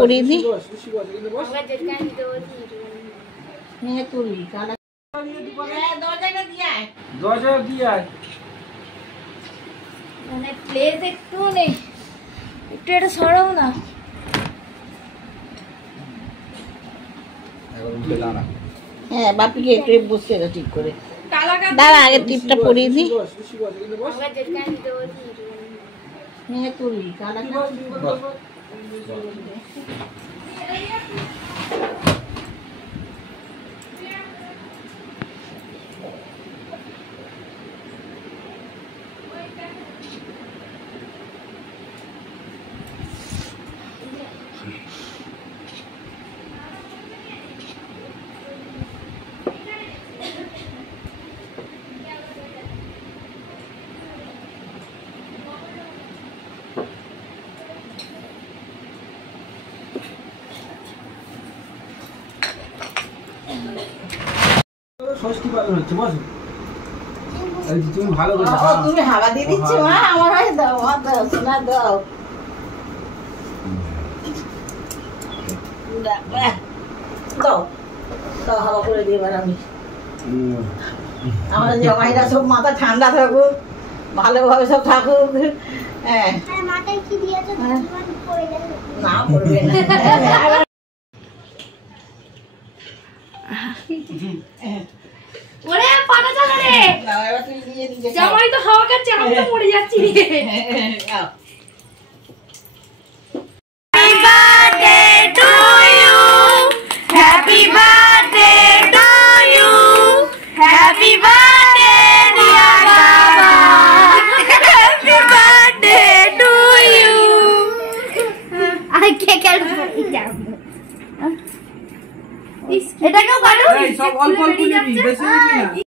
পরিয়ে দিই তুলি দরজা দিয়ে মানে প্লেস একটু নেই, একটু এটা সরাও না। হ্যাঁ বাপিকে একটু বসে দে ঠিক করে। দাঁড়া আগে টিপটা পরিয়ে দিই তুলি ষষ্ঠী পালন হচ্ছে বসো। তুমি ভালো করে তুমি হাওয়া দিয়ে দিচ্ছ মা আমার হয় দাও মা দাও সোনা দাও দাও দাও হাওয়া করে দিয়ে এবার আমি আমার জামাইরা সব মাথা ঠান্ডা থাকুক ভালোভাবে সব থাকুক। হ্যাঁ মাথায় কি দিয়েছে না পড়বে না ওরে পাটা চালা রে জামাই তো হাওয়া খাচ্ছে, আমি তো মরে যাচ্ছি রে। Happy birthday to you. Happy birthday dear Baba. Happy birthday to you. I can't get it. এটাকেও কাটো, সব অল্প অল্প নিবি, বেশি নিবি না।